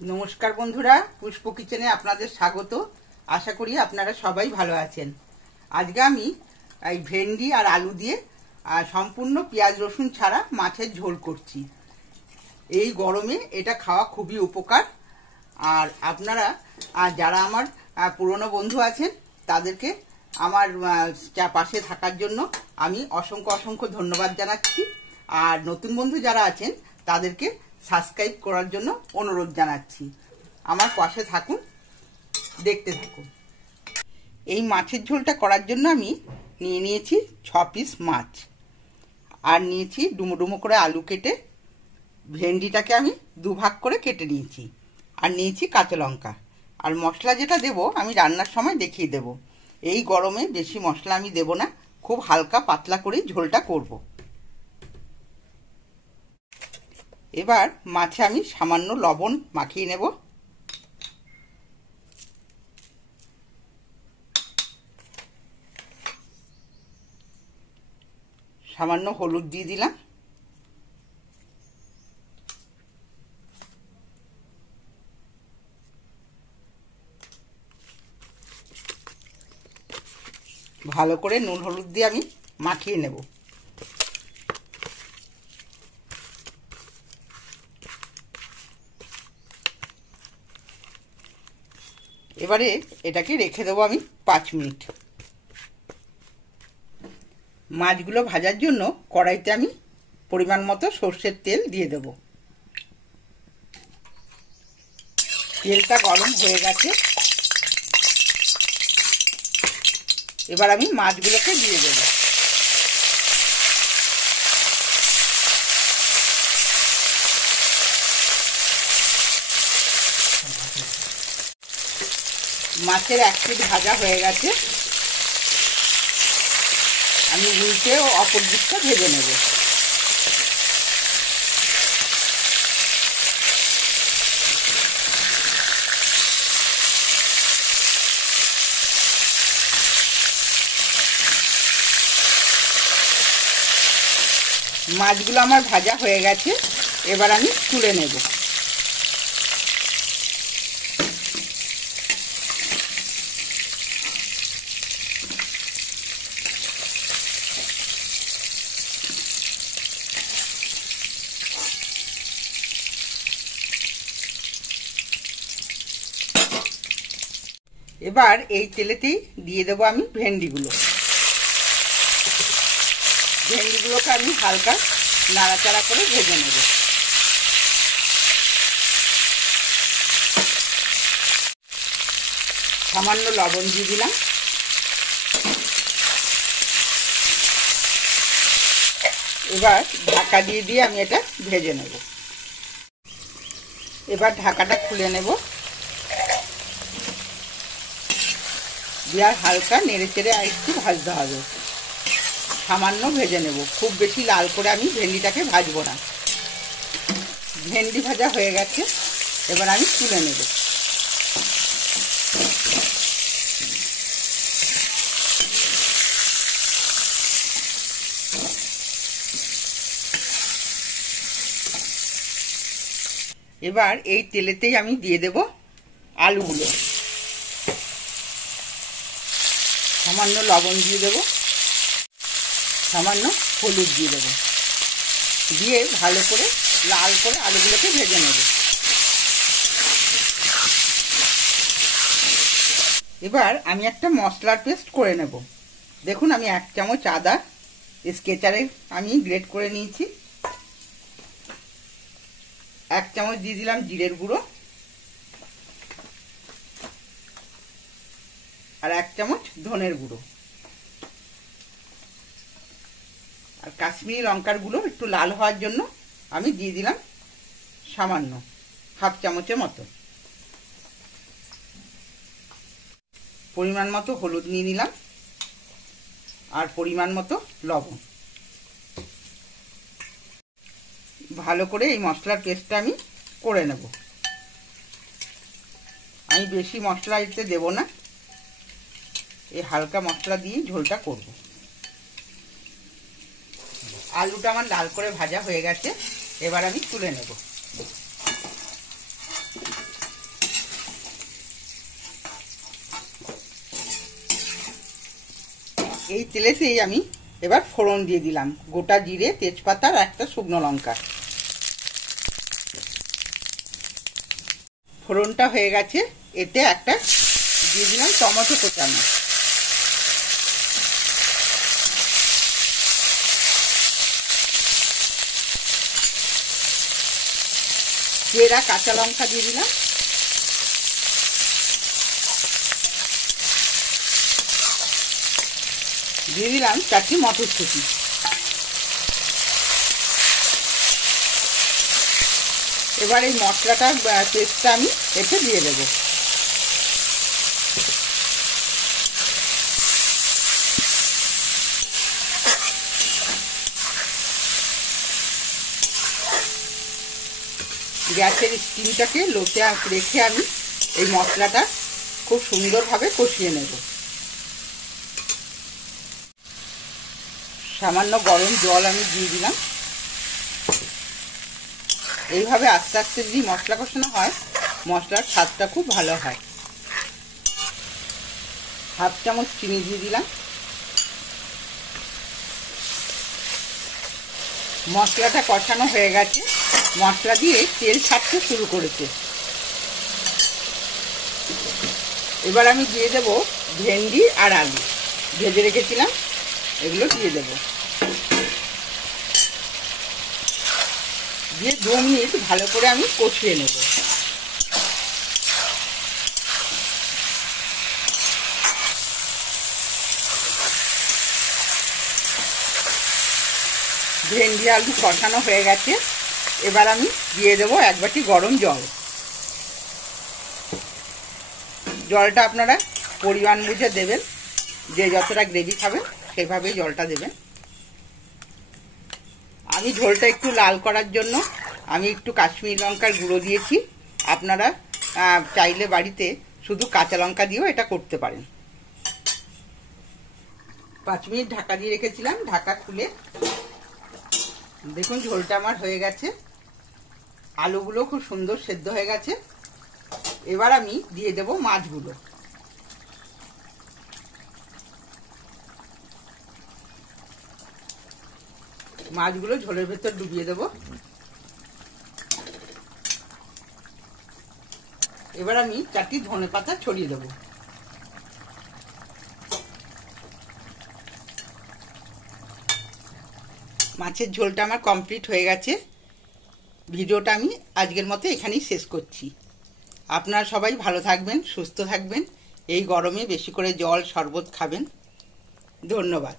नमस्कार बंधुरा पुष्प किचेने आपनादेर स्वागत। आशा करी आपनारा सबाई भालो आछेन। आजके आमी भेंडी और आलू दिए सम्पूर्ण पेंयाज रसुन छाड़ा माछेर झोल करछि। এই গরমে এটা খাওয়া খুবই উপকার। আর আপনারা যারা আমার পুরনো বন্ধু আছেন তাদেরকে আমার পাশে থাকার জন্য আমি অসংখ্য অসংখ্য ধন্যবাদ জানাচ্ছি। আর নতুন বন্ধু যারা আছেন তাদেরকে সাবস্ক্রাইব করার জন্য অনুরোধ জানাচ্ছি। আমার পাশে থাকুন, দেখতে থাকুন। এই মাছের ঝোলটা করার জন্য আমি নিয়ে নিয়েছি 6 পিস মাছ, আর নিয়েছি ডুমো ডুমো করে আলু কেটে, ভেন্ডিটাকে আমি দুভাগ করে কেটে নিয়েছি, আর নিয়েছি কাঁচা লঙ্কা। আর মশলা যেটা দেব আমি রান্নার সময় দেখিয়ে দেব। এই গরমে বেশি মশলা আমি দেব না, খুব হালকা পাতলা করেই ঝোলটা করব। এবার মাছে আমি সামান্য লবণ মাখিয়ে নেব। সামান্য হলুদ দিয়ে দিলাম। ভালো করে নুন হলুদ দিয়ে আমি মাখিয়ে নেব। এবারে এটাকে রেখে দেবো আমি 5 মিনিট। মাছগুলো ভাজার জন্য কড়াইতে আমি পরিমাণ মতো সরষের তেল দিয়ে দেব। তেলটা গরম হয়ে গেছে, এবার আমি মাছগুলোকে দিয়ে দেব। মাছের এক পিঠ ভাজা হয়ে গেছে, আমি উল্টে ও অপর দিকটা ভেজে নেব। মাছগুলো আমার ভাজা হয়ে গেছে, এবার আমি তুলে নেব। এবার এই তেলেতেই দিয়ে দেবো আমি ভেন্ডিগুলো। ভেন্ডিগুলোকে আমি হালকা নাড়াচাড়া করে ভেজে নেব। সামান্য লবণ দিয়ে দিলাম। এবার ঢাকা দিয়ে দিয়ে আমি এটা ভেজে নেব। এবার ঢাকাটা খুলে নেব, দিয়ে হালকা নেড়ে চেড়ে আর একটু ভাজতে হবে। সামান্য ভেজে নেব, খুব বেশি লাল করে আমি ভেন্ডিটাকে ভাজবো না। ভেন্ডি ভাজা হয়ে গেছে, এবার আমি তুলে নেব। এবার এই তেলেতেই আমি দিয়ে দেব আলুগুলো। সামান্য লবণ দিয়ে দেব, সামান্য হলুদ দিয়ে দেব, দিয়ে ভালো করে লাল করে আলুগুলোকে ভেজে নেব। এবার আমি একটা মশলার পেস্ট করে নেব। দেখুন আমি 1 চামচ আদা স্কেচারে আমি গ্রেট করে নিয়েছি, 1 চামচ দিয়ে দিলাম জিরের গুঁড়ো, আর 1 চামচ ধনের গুঁড়ো, আর কাশ্মীরি লঙ্কার গুঁড়ো একটু লাল হওয়ার জন্য আমি দিয়ে দিলাম সামান্য হাফ চামচের মতো। পরিমাণ মতো হলুদ নিয়ে নিলাম, আর পরিমাণ মতো লবণ। ভালো করে এই মশলার পেস্টটা আমি করে নেব। আমি বেশি মশলা এতে দেব না, এই হালকা মশলা দিয়ে ঝোলটা করব। আলুটা আমার লাল করে ভাজা হয়ে গেছে, এবার আমি তুলে নেব। এই তেলেতেই আমি এবার ফোড়ন দিয়ে দিলাম, গোটা জিরে, তেজপাতা আর একটা শুকনো লঙ্কা। ফোড়নটা হয়ে গেছে, এতে একটা দিয়ে দিলাম টমেটো কোচানো, চেরা কাঁচা লঙ্কা দিয়ে দিলাম, দিয়ে দিলাম 4টি মটরশুঁটি। এবার এই মশলাটার পেস্টটা আমি এতে দিয়ে দেবো। গ্যাসের স্টিমটাকে লোতে রেখে আমি এই মশলাটা খুব সুন্দরভাবে কষিয়ে নেব। সামান্য গরম জল আমি দিয়ে দিলাম। এইভাবে আস্তে আস্তে যদি মশলা কষানো হয়, মশলার স্বাদটা খুব ভালো হয়। হাফ চামচ চিনি দিয়ে দিলাম। মশলাটা কষানো হয়ে গেছে, মশলা দিয়ে তেল ছাড়তে শুরু করেছে। এবার আমি দিয়ে দেব ভেন্ডি আর আলু ভেজে রেখেছিলাম, এগুলো দিয়ে দেব। দিয়ে 2 মিনিট ভালো করে আমি কষিয়ে নেব। ভেন্ডি আলু কষানো হয়ে গেছে, এবার আমি দিয়ে দেবো 1 বাটি গরম জল। জলটা আপনারা পরিমাণ বুঝে দেবেন, যে যতটা গ্রেভি খাবেন সেভাবেই জলটা দেবেন। আমি ঝোলটা একটু লাল করার জন্য আমি একটু কাশ্মীরি লঙ্কার গুঁড়ো দিয়েছি। আপনারা চাইলে বাড়িতে শুধু কাঁচা লঙ্কা দিয়েও এটা করতে পারেন। 5 মিনিট ঢাকা দিয়ে রেখেছিলাম, ঢাকা খুলে দেখুন ঝোলটা আমার হয়ে গেছে। আলুগুলো খুব সুন্দর সেদ্ধ হয়ে গেছে। এবার আমি দিয়ে দেব মাছগুলো। মাছগুলো ঝোলের ভেতর ডুবিয়ে দেব। এবার আমি 4টি ধনেপাতা ছড়িয়ে দেব। মাছের ঝোলটা আমার কমপ্লিট হয়ে গেছে। ভিডিওটা আমি আজকের মতো এখানেই শেষ করছি। আপনারা সবাই ভালো থাকবেন, সুস্থ থাকবেন। এই গরমে বেশি করে জল, শরবত খাবেন। ধন্যবাদ।